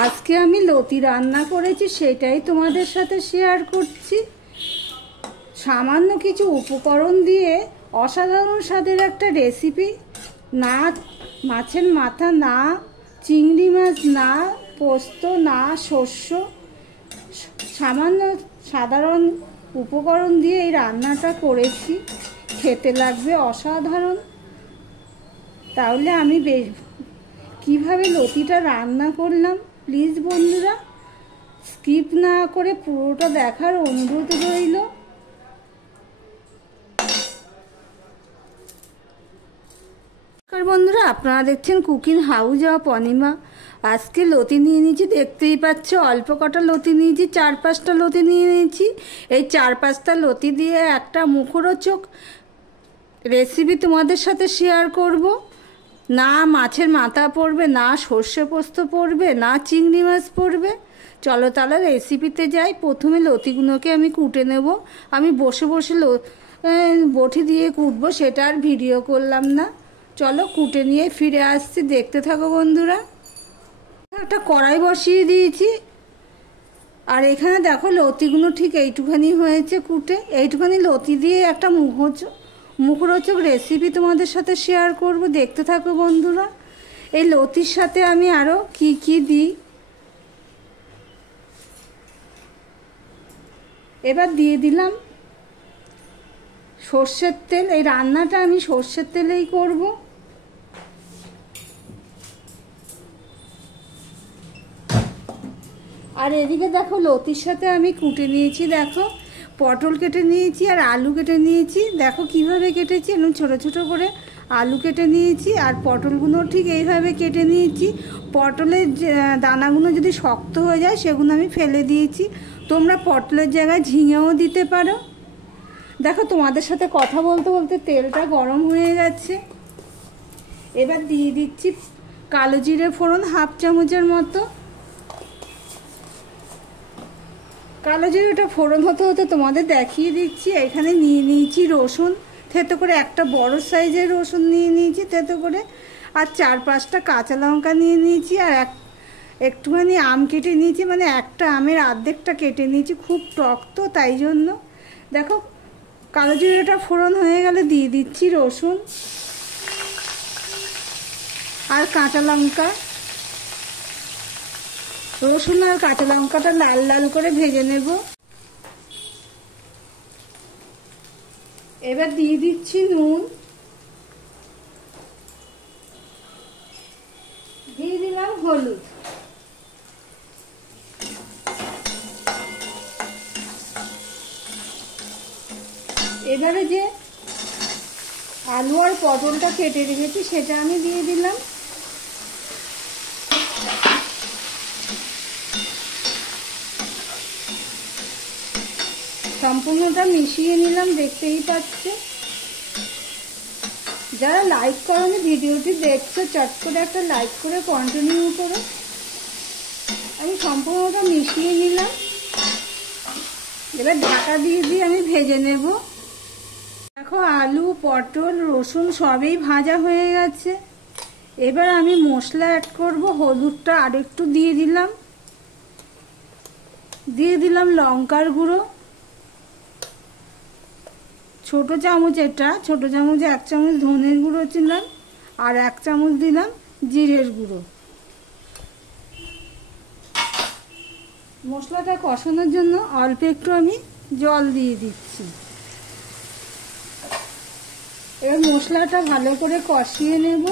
আজকে আমি লতি রান্না করেছি, সেটাই তোমাদের সাথে শেয়ার করছি। সামান্য কিছু উপকরণ দিয়ে অসাধারণ স্বাদের একটা রেসিপি। না মাছের মাথা, না চিংড়ি মাছ, না পোস্ত, না শস্য, সামান্য সাধারণ উপকরণ দিয়ে এই রান্নাটা করেছি। খেতে লাগবে অসাধারণ। তাহলে আমি কিভাবে লতিটা রান্না করলাম, প্লিজ বন্ধুরা স্কিপ না করে পুরোটা দেখার অনুরোধ রইল। বন্ধুরা, আপনারা দেখছেন কুকিং হাউস অফ অনিমা। আজকে লতি নিয়ে নিয়েছি, দেখতেই পাচ্ছ অল্প কটা লতি নিয়েছি, 4-5টা লতি নিয়ে নিয়েছি। এই 4-5টা লতি দিয়ে একটা মুখরোচক রেসিপি তোমাদের সাথে শেয়ার করব। না মাছের মাথা পড়বে, না সর্ষে পোস্ত পড়বে, না চিংড়ি মাছ পড়বে। চলো তাহলে রেসিপিতে যাই। প্রথমে লতিগুলোকে আমি কুটে নেব। আমি বসে বসে বটি দিয়ে কুটবো, সেটা আর ভিডিও করলাম না। চলো কুটে নিয়ে ফিরে আসছি, দেখতে থাকো বন্ধুরা। একটা কড়াই বসিয়ে দিয়েছি, আর এখানে দেখো লতিগুলো ঠিক এইটুখানি হয়েছে কুটে। এইটুখানি লতি দিয়ে একটা মুখরোচক রেসিপি তোমাদের সাথে শেয়ার করব, দেখতে থাকো বন্ধুরা। এই লতির সাথে আমি আরও কি দিই। এবার দিয়ে দিলাম সর্ষের তেল। এই রান্নাটা আমি সর্ষের তেলেই করব। আর এদিকে দেখো লতির সাথে আমি কুটে নিয়েছি, দেখো পটল কেটে নিয়েছি আর আলু কেটে নিয়েছি। দেখো কিভাবে কেটেছি, এরকম ছোটো ছোটো করে আলু কেটে নিয়েছি, আর পটলগুলো ঠিক এইভাবে কেটে নিয়েছি। পটলের দানাগুলো যদি শক্ত হয়ে যায় সেগুলো আমি ফেলে দিয়েছি। তোমরা পটলের জায়গায় ঝিঙেও দিতে পারো। দেখো তোমাদের সাথে কথা বলতে বলতে তেলটা গরম হয়ে গেছে। এবার দিয়ে দিচ্ছি কালো জিরে ফোড়ন 1/2 চামচের মতো। কালো জিরেটা ফোড়ন হতে হতে তোমাদের দেখিয়ে দিচ্ছি। এখানে নিয়ে নিয়েছি রসুন থেতো করে, একটা বড় সাইজের রসুন নিয়ে নিয়েছি থেতো করে, আর 4-5টা কাঁচা লঙ্কা নিয়ে নিয়েছি, আর একটুখানি আম কেটে নিয়েছি, মানে একটা আমের অর্ধেকটা কেটে নিয়েছি। খুব টক তো, তাই জন্য। দেখো কালো জিরেটা ফোড়ন হয়ে গেলে দিয়ে দিচ্ছি রসুন আর কাঁচা লঙ্কা। রসুন আর কাঁচা লঙ্কাটা লাল লাল করে ভেজে নেব। এবার দিয়ে দিচ্ছি নুন, দিয়ে দিলাম হলুদ। এবারে যে আলু আর পটলটা কেটে রেখেছি সেটা আমি দিয়ে দিলাম। সম্পূর্ণটা মিশিয়ে নিলাম, দেখতেই পাচ্ছে। যারা লাইক করোনি ভিডিওটি দেখছো, চট করে একটা লাইক করে কন্টিনিউ করো। আমি সম্পূর্ণটা মিশিয়ে নিলাম। এবার ঢাকা দিয়ে আমি ভেজে নেব। দেখো আলু, পটল, রসুন সবই ভাজা হয়ে গেছে। এবার আমি মশলা অ্যাড করব। হলুদটা আরেকটু দিয়ে দিলাম। দিয়ে দিলাম লঙ্কার গুঁড়ো, ছোট চামচ, এটা ছোট চামচে 1 চামচ ধনের গুঁড়ো দিলাম, আর 1 চামচ দিলাম জিরের গুঁড়ো। মশলাটা কষানোর জন্য অল্প একটু আমি জল দিয়ে দিচ্ছি। এবার মশলাটা ভালো করে কষিয়ে নেব,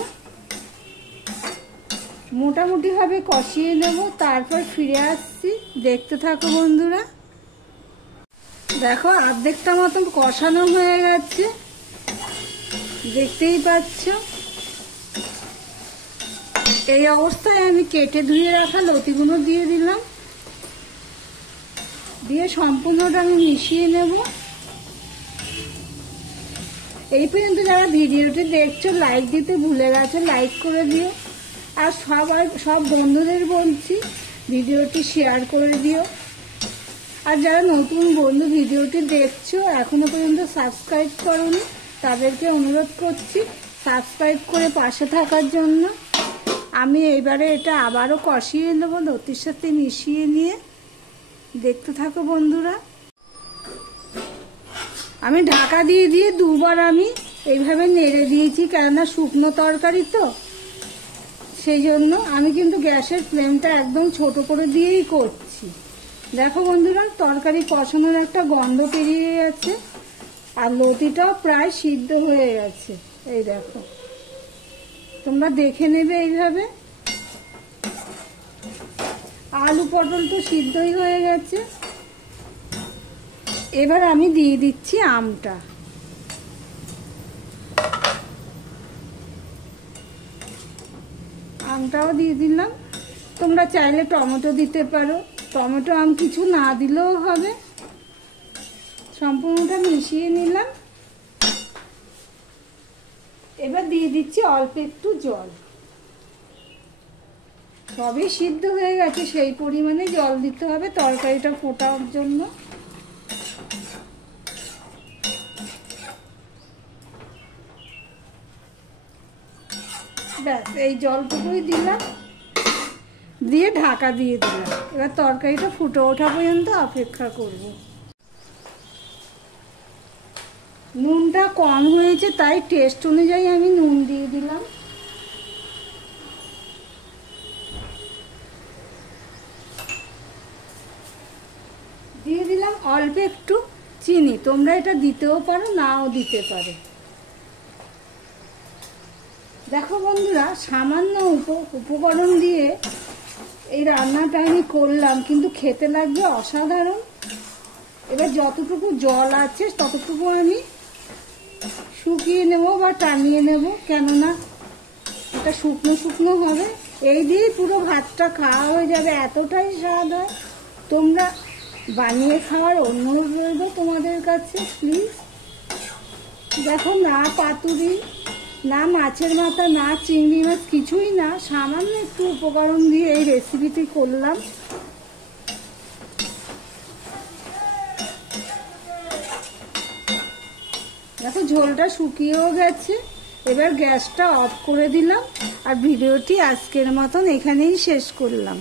মোটামুটি ভাবে কষিয়ে নেব, তারপর ফিরে আসছি, দেখতে থাকো বন্ধুরা। দেখো অর্ধেকটা মতন কষানো হয়ে গেছে, দেখতেই পাচ্ছ। এই অবস্থায় আমি কেটে ধুয়ে রাখা লতিগুলো দিয়ে দিলাম, দিয়ে সম্পূর্ণটা আমি মিশিয়ে নেব। এই পর্যন্ত যারা ভিডিওটি দেখছো লাইক দিতে ভুলে গেছো, লাইক করে দিও। আর সব বন্ধুদের বলছি ভিডিওটি শেয়ার করে দিও। আর যারা নতুন বন্ধু ভিডিওটি দেখছো এখনো পর্যন্ত সাবস্ক্রাইব করোনি, তাদেরকে অনুরোধ করছি সাবস্ক্রাইব করে পাশে থাকার জন্য। আমি এবারে এটা আবারও কষিয়ে নেবো লতির সাথে মিশিয়ে নিয়ে। দেখতে থাকো বন্ধুরা। আমি ঢাকা দিয়ে দিয়ে দুবার আমি এইভাবে নেড়ে দিয়েছি, কেননা শুকনো তরকারি তো, সেই জন্য আমি কিন্তু গ্যাসের ফ্লেমটা একদম ছোট করে দিয়েই করছি। দেখো বন্ধুরা, তরকারি কষানোর একটা গন্ধ পেরিয়ে গেছে আর লতিটাও প্রায় সিদ্ধ হয়ে গেছে। এই দেখো, তোমরা দেখে নেবে এইভাবে। আলু পটল তো সিদ্ধই হয়ে গেছে। এবার আমি দিয়ে দিচ্ছি আমটা। আমটাও দিয়ে দিলাম। তোমরা চাইলে টমেটো দিতে পারো, টমেটো আম কিছু না দিলেও হবে। সম্পূর্ণটা মিশিয়ে নিলাম। এবার দিয়ে দিচ্ছি অল্প একটু জল। সবই সিদ্ধ হয়ে গেছে, সেই পরিমাণে জল দিতে হবে তরকারিটা ফোটার জন্য। ব্যাস, এই জলটুকুই দিলাম, দিয়ে ঢাকা দিয়ে দিলাম। এবার তরকারিটা ফুটে ওঠা পর্যন্ত অপেক্ষা করব। নুনটা কম হয়েছে, তাই টেস্ট অনুযায়ী আমি নুন দিয়ে দিলাম। দিয়ে দিলাম অল্প একটু চিনি। তোমরা এটা দিতেও পারো, নাও দিতে পারো। দেখো বন্ধুরা, সামান্য উপকরণ দিয়ে এই রান্নাটা আমি করলাম, কিন্তু খেতে লাগবে অসাধারণ। এবার যতটুকু জল আছে ততটুকু আমি শুকিয়ে নেব বা টানিয়ে নেব, কেননা এটা শুকনো শুকনো হবে। এই দিয়েই পুরো ভাতটা খাওয়া হয়ে যাবে, এতটাই স্বাদ হয়। তোমরা বানিয়ে খাওয়ার অনুরোধ রইল তোমাদের কাছে, প্লিজ। দেখো, না পাতুরি, না মাছের মাথা, না চিংড়ি মাছ, কিছুই না, সামান্য একটু উপকরণ দিয়ে এই রেসিপিটি করলাম। দেখো, ঝোলটা শুকিয়েও গেছে। এবার গ্যাসটা অফ করে দিলাম আর ভিডিওটি আজকের মতন এখানেই শেষ করলাম।